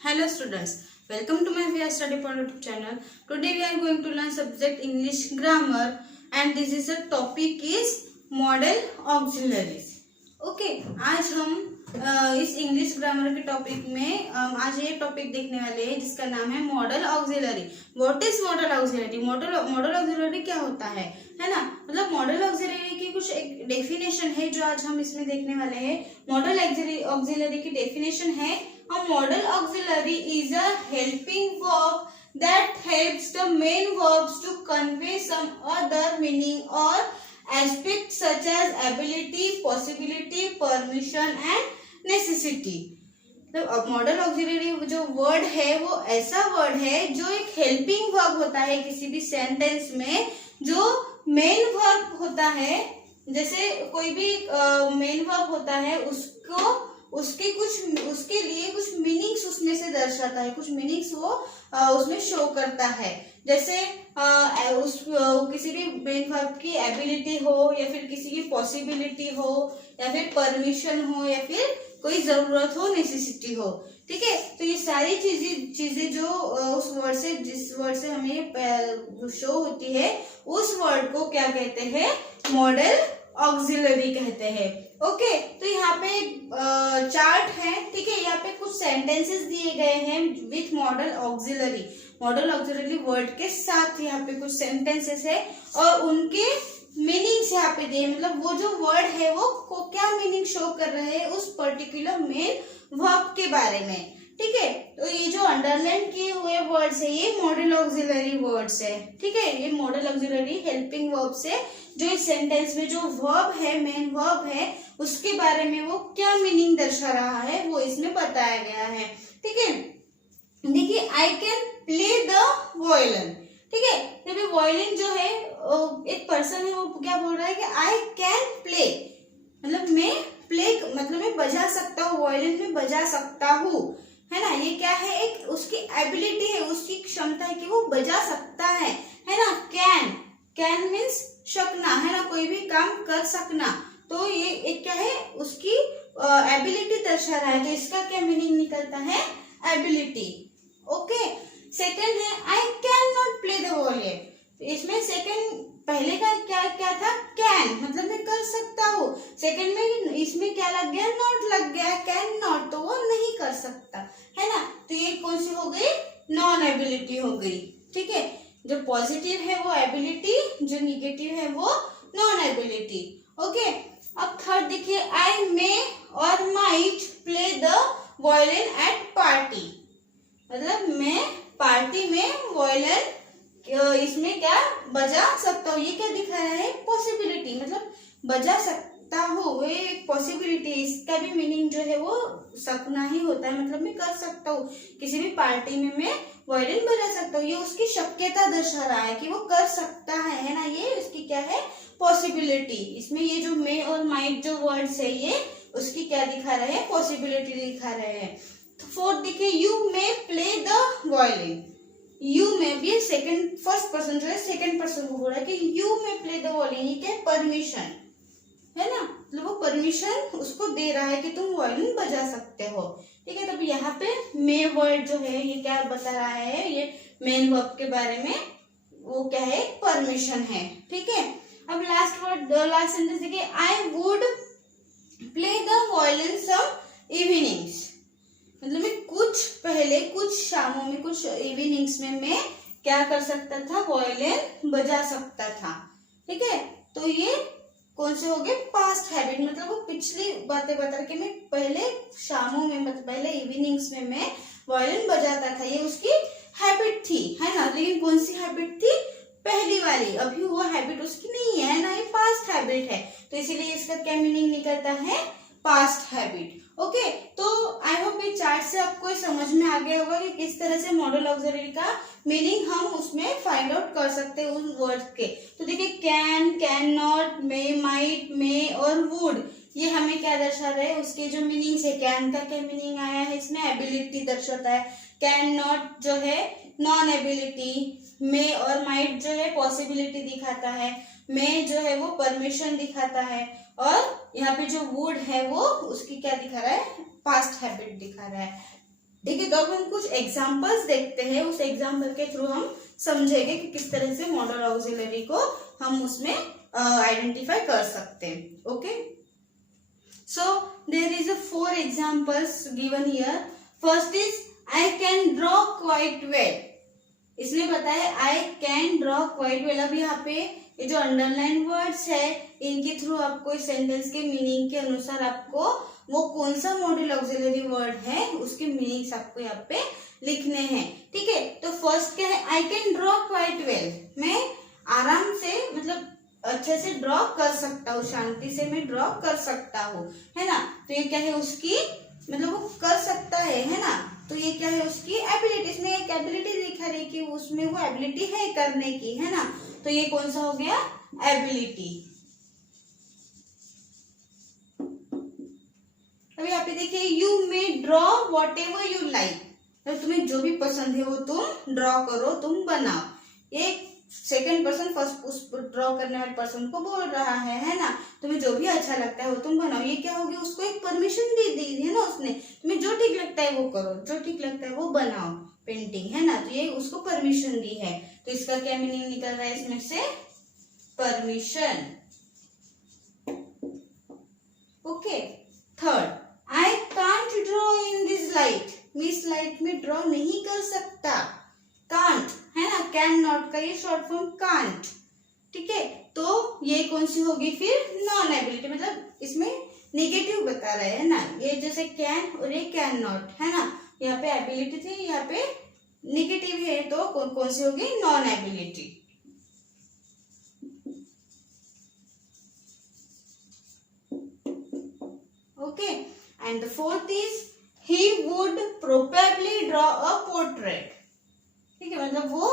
Hello students, welcome to my VR Study Point YouTube channel. Today we are going to learn subject English grammar and this is the topic is model auxiliaries. Okay, आज हम इस English grammar के topic में आज ये topic देखने वाले हैं जिसका नाम है model auxiliary. What is model auxiliary? Model auxiliary क्या होता है ना. मतलब मॉडल ऑक्सिलरी की कुछ एक डेफिनेशन है जो आज हम इसमें देखने वाले हैं. मॉडल ऑक्सिलरी की डेफिनेशन है a modal auxiliary is a helping verb that helps the main verbs to convey some other meaning or aspect such as ability, possibility, permission and necessity. तो मॉडल ऑक्सिलरी जो word है वो ऐसा word है जो एक helping verb होता है किसी भी सेंटेंस में. जो मेन वर्ब होता है, जैसे कोई भी मेन वर्ब होता है उसके लिए कुछ मीनिंग्स उसमें से दर्शाता है, कुछ मीनिंग्स वो उसमें शो करता है. जैसे किसी भी मेन वर्ब की एबिलिटी हो या फिर किसी की पॉसिबिलिटी हो या फिर परमिशन हो या फिर कोई जरूरत हो, नेसेसिटी हो. ठीक है, तो ये सारी चीजें जो उस वर्ड से जिस वर्ड से हमें शो होती है उस वर्ड को क्या कहते हैं? मॉडल ऑक्सिलरी कहते हैं. ओके, तो यहाँ पे चार्ट है. ठीक है, यहाँ पे कुछ सेंटेंसेस दिए गए हैं with model auxiliary. Model auxiliary word के साथ यहाँ पे कुछ सेंटेंसेस है और उनके मीनिंग्स यहाँ पे दिए. मतलब वो जो वर्ड है वो को क्या मीनिंग शो कर रहे हैं उस पर्टिकुलर मेन वर्ब के बारे में. ठीक है, तो ये जो अंडरलाइन किए हुए वर्ड्स है ये मॉडल ऑक्सिलरी वर्ड्स है. ठीक है, ये मॉडल ऑक्सिलरी हेल्पिंग वर्ब्स है जो इस सेंटेंस में जो वर्ब है, मेन वर्ब है, उसके बारे में वो क्या मीनिंग दर्शा रहा है वो इसमें बताया गया है. ठीक है, देखिए I can play the violin. ठीक है, जब वायलिन जो है एक पर्सन है वो क्या बोल रहा है कि आई कैन प्ले, मतलब मैं प्ले मतलब मैं बजा सकता हूँ, वायलिन में बजा सकता हूँ, है ना. ये क्या है? एक उसकी एबिलिटी है, उसकी क्षमता है कि वो बजा सकता है ना. कैन मीन्स सकना, है ना, कोई भी काम कर सकना. तो ये एक क्या है? उसकी एबिलिटी दर्शा रहा है. तो इसका क्या मीनिंग निकलता है? एबिलिटी. ओके, सेकंड है I can not play the violin. इसमें सेकंड पहले का क्या था? कैन, मतलब मैं कर सकता हूँ. सेकंड में इसमें क्या लग गया? नॉट लग गया. कैन नॉट, तो वो नहीं कर सकता, है ना. तो ये कौन सी हो गई? नॉन एबिलिटी हो गई. ठीक है, जो पॉजिटिव है वो एबिलिटी, जो निगेटिव है वो नॉन एबिलिटी. ओके, अब थर्ड देखिए आई मे और might play the violin at party. मतलब मैं पार्टी में वायलिन इसमें क्या बजा सकता हूँ. ये क्या दिख रहा है? पॉसिबिलिटी, मतलब बजा सकता हूँ, वो एक पॉसिबिलिटी. इसका भी मीनिंग जो है वो सकना ही होता है, मतलब मैं कर सकता हूँ, किसी भी पार्टी में मैं वायलिन बजा सकता हूँ. ये उसकी शक्यता दर्शा रहा है कि वो कर सकता है ना. ये उसकी क्या है? पॉसिबिलिटी. इसमें ये जो मे और माइट जो वर्ड्स है ये उसकी क्या दिखा रहे हैं? पॉसिबिलिटी दिखा रहे हैं. तो फोर्थ देखिए you may play the violin. You में भी सेकंड फर्स्ट पर्सन जो है सेकंड पर्सन को बोल रहा है कि यू में प्ले द वायलिन. ये क्या है? परमिशन, है ना. मतलब वो परमिशन उसको दे रहा है कि तुम वायलिन बजा सकते हो. ठीक है, तब यहाँ पे मे वर्ड जो है ये क्या बता रहा है? ये मेन वर्ब के बारे में वो क्या है? परमिशन है. ठीक है, अब लास्ट वर्ड, लास्ट सेंटेंस देखिए I would play the violin some evenings. मतलब मैं कुछ शामों में, कुछ इवनिंग्स में मैं क्या कर सकता था? वायलिन बजा सकता था. ठीक है, तो ये कौन से हो गए? Past habit. मतलब वो पिछली बातें बता के मैं पहले शामों में, मतलब पहले इवनिंग्स में मैं वायलिन बजाता था. ये उसकी हैबिट थी, है ना. लेकिन कौन सी हैबिट थी? पहली वाली. अभी वो हैबिट उसकी नहीं है ना, ये पास्ट हैबिट है. तो इसीलिए इसका क्या मीनिंग निकलता है? Past habit. ओके, तो आई होप ये चार्ट से आपको समझ में आ गया होगा कि किस तरह से मॉडल ऑक्सिलरी का मीनिंग हम उसमें फाइंड आउट कर सकते हैं उन वर्ड के. तो देखिए can, can not, may, might, may और वुड, ये हमें क्या दर्शा रहे हैं? उसके जो मीनिंग्स है. कैन का क्या मीनिंग आया है? इसमें एबिलिटी दर्शाता है. कैन नॉट जो है नॉन एबिलिटी. मे और माइट जो है पॉसिबिलिटी दिखाता है. मे जो है वो परमिशन दिखाता है. और यहाँ पे जो वुड है वो उसकी क्या दिखा रहा है? पास्ट हैबिट दिखा रहा है. ठीक है, तो अब हम कुछ एग्जांपल्स देखते हैं, उस एग्जांपल के थ्रू हम समझेंगे कि किस तरह से मॉडल ऑक्सिलरी को हम उसमें आइडेंटिफाई कर सकते हैं. Okay, so there is 4 examples given here. First is I can draw quite well. इसमें बताया I can draw quite well. अब यहाँ पे ये जो अंडरलाइन वर्ड्स है इनके थ्रू आपको इस सेंटेंस के मीनिंग के अनुसार आपको वो कौन सा मॉडल ऑक्सिलरी वर्ड है उसके मीनिंग्स आपको यहाँ पे लिखने हैं. ठीक है, तो फर्स्ट क्या है, आई कैन ड्रॉ क्वाइट वेल. मैं आराम से मतलब अच्छे से ड्रॉ कर सकता हूँ, शांति से मैं ड्रॉ कर सकता हूँ, है ना. तो ये क्या है उसकी मतलब वो कर सकता है ना. तो ये क्या है उसकी एबिलिटी. इसमें एक एबिलिटी दिखा रही कि उसमें वो एबिलिटी है करने की, है ना. तो ये कौन सा हो गया, एबिलिटी. अब यहाँ पे देखिए you may draw what ever you like. तुम्हें जो भी पसंद है वो तुम ड्रॉ करो, तुम बनाओ. ये सेकंड पर्सन फर्स्ट उस ड्रॉ करने वाले पर्सन को बोल रहा है ना. तुम्हें जो भी अच्छा लगता है वो तुम बनाओ. ये क्या होगी, उसको एक परमिशन दे दी है ना उसने. तुम्हें जो ठीक लगता है वो करो, जो ठीक लगता है वो बनाओ पेंटिंग, है ना. तो ये उसको परमिशन दी है. तो इसका क्या मीनिंग निकल रहा है इसमें से, permission. Okay, third, I can't draw in this light. मैं इस लाइट में ड्रॉ नहीं कर सकता. कांट है ना, कैन नॉट का ये शॉर्ट फॉर्म कांट. ठीक है, तो ये कौन सी होगी फिर, नॉन एबिलिटी. मतलब इसमें नेगेटिव बता रहे हैं ना. ये जैसे कैन और ये कैन नॉट है ना. यहाँ पे एबिलिटी थी, यहाँ पे नेगेटिव है, तो कौन सी होगी, non ability. Okay, and the fourth is he would probably draw a portrait. ठीक है, मतलब वो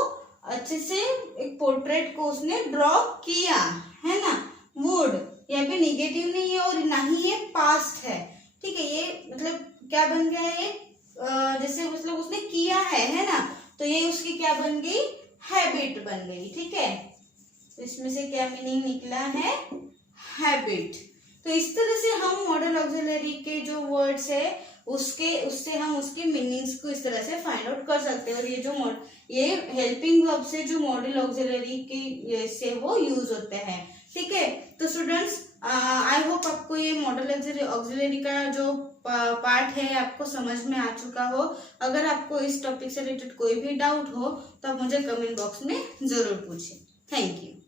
अच्छे से एक पोर्ट्रेट को उसने ड्रॉ किया, है ना. वुड यहाँ पे निगेटिव नहीं है और ना ही ये पास्ट है. ठीक है, ये मतलब क्या बन गया है, जैसे मतलब उसने किया है ना. तो ये उसकी क्या बन गई, हैबिट बन गई. ठीक है, तो इसमें से क्या मीनिंग निकला है, हैबिट. तो इस तरह से हम मॉडल ऑक्सिलरी के जो वर्ड्स है उससे हम उसकी मीनिंग्स को इस तरह से फाइंड आउट कर सकते हैं. और ये हेल्पिंग वर्ब से जो मॉडल ऑक्सिलरी के से वो यूज होते हैं. ठीक है, तो स्टूडेंट्स आई होप आपको ये मॉडल ऑक्सिलरी का जो पार्ट है आपको समझ में आ चुका हो. अगर आपको इस टॉपिक से रिलेटेड कोई भी डाउट हो तो आप मुझे कमेंट बॉक्स में जरूर पूछें. Thank you.